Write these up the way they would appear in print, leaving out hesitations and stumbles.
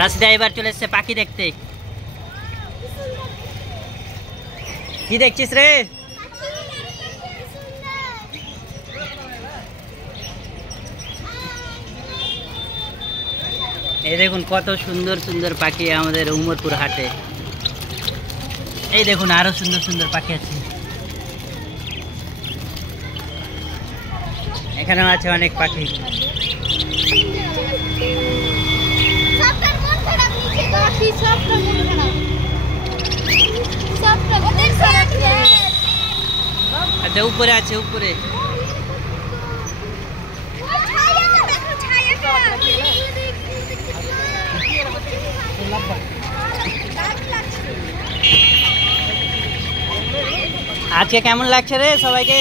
রাশিদা এবার চলে এসছে পাখি দেখতে। কি দেখছিস রে? এই দেখুন কত সুন্দর সুন্দর পাখি আমাদের উমরপুর হাটে। এই দেখুন আরো সুন্দর সুন্দর পাখি আছে, এখানেও আছে অনেক পাখি। আচ্ছা উপরে আছে, উপরে আজকে কেমন লাগছে রে সবাইকে?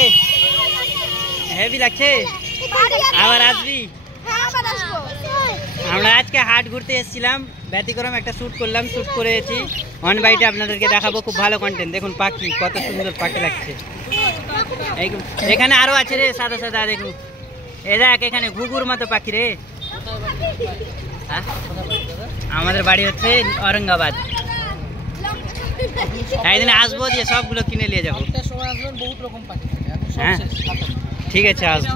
হেভি লাগছে? আবার আসবি? আমরা আজকে হাট ঘুরতে এসেছিলাম, ব্যতিক্রম একটা শ্যুট করলাম, শ্যুট করেছি ওয়ান বাইটে আপনাদেরকে দেখাবো, খুব ভালো কন্টেন্ট। দেখুন পাখি, কত সুন্দর পাখি লাগছে। এখানে আরো আছে রে সাদা সাদা, দেখুন এ দেখ এখানে ঘুঘুর মতো পাখি রে। আমাদের বাড়ি হচ্ছে औरंगाबाद। একদিন আসবো, দিয়ে সবগুলো কিনে নিয়ে যাবো। হ্যাঁ ঠিক আছে, আসবো।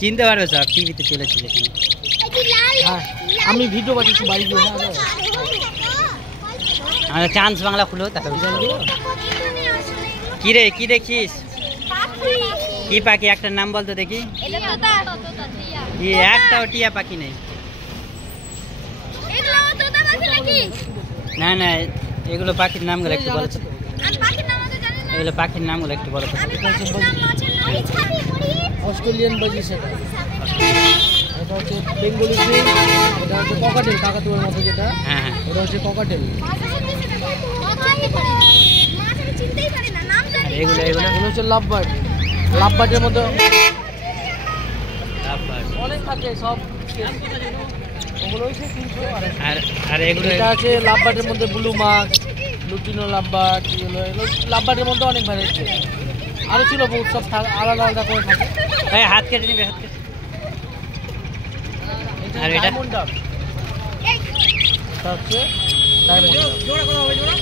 চিনতে পারবে সব, টিভিতে চলেছিল। আমি ভিডিও পাঠিয়েছি বাড়ি গিয়ে। আমাদের চান্স বাংলা খুলো, তাহলে কি রে কি দেখছিস? কি পাখি একটার নাম বলতো দেখি। একটাও টিয়া পাখি নেই। না না, এগুলো পাখির নামগুলো একটু বলো। এগুলো পাখির নামগুলো একটু বলো। অস্ট্রেলিয়ান বাজি, সেটা এটা হচ্ছে বেঙ্গলি ট্রেন, এটা হচ্ছে ককাটেল, কাকাতুয়ার মতো যেটা। হ্যাঁ হ্যাঁ, এটা হচ্ছে ককাটেল। এগুলো এগুলো এগুলো হচ্ছে লাভ বার্ড। লাভ বার্ডের মধ্যে অনেক থাকে, সব ওগুলো হচ্ছে 300। আর এগুলো এটা আছে লাভ বার্ডের মধ্যে blue mark, lutino love bird. এগুলো লাভ বার্ডের মধ্যে অনেক ভ্যারাইটি আরো ছিল, বহুত সব আলাদা আলাদা করে থাকে। হাত কেটে নিবে, হাত কেটে। আর এটা ডায়মন্ড ডাব, এটা হচ্ছে ডায়মন্ড ডাব। জোড়া কত হবে জোড়া?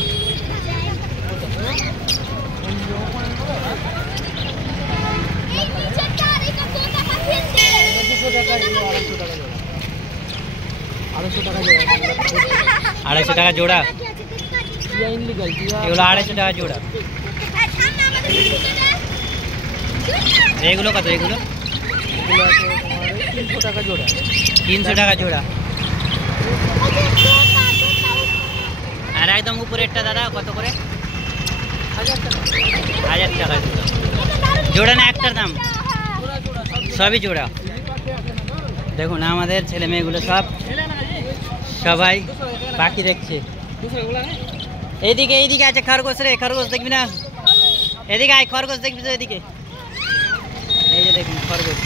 আড়াইশো টাকা জোড়া। এগুলো 250 টাকা জোড়া। এগুলো কত? এগুলো 300 টাকা জোড়া। 300 টাকা জোড়া। আর একদম উপরেরটা দাদা কত করে? 1000 টাকা। 1000 টাকা জোড়া। জোড়া না একটার দাম? সবই জোড়া। দেখুন আমাদের ছেলে মেয়েগুলো সবাই পাখি দেখছে। এইদিকে এইদিকে আছে খরগোশ রে, খরগোশ দেখবি না? এদিকে আয়, খরগোশ দেখবি তো এদিকে। এই যে দেখুন খরগোশ।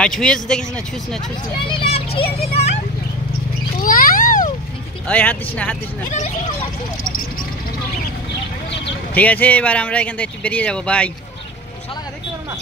আর ছুঁয়ে দেখিস না, ছুঁস না, ছুঁস না। ওই হাত দিস না, হাত দিস না। ঠিক আছে, এবার আমরা এখান থেকে বেরিয়ে যাবো, বাই।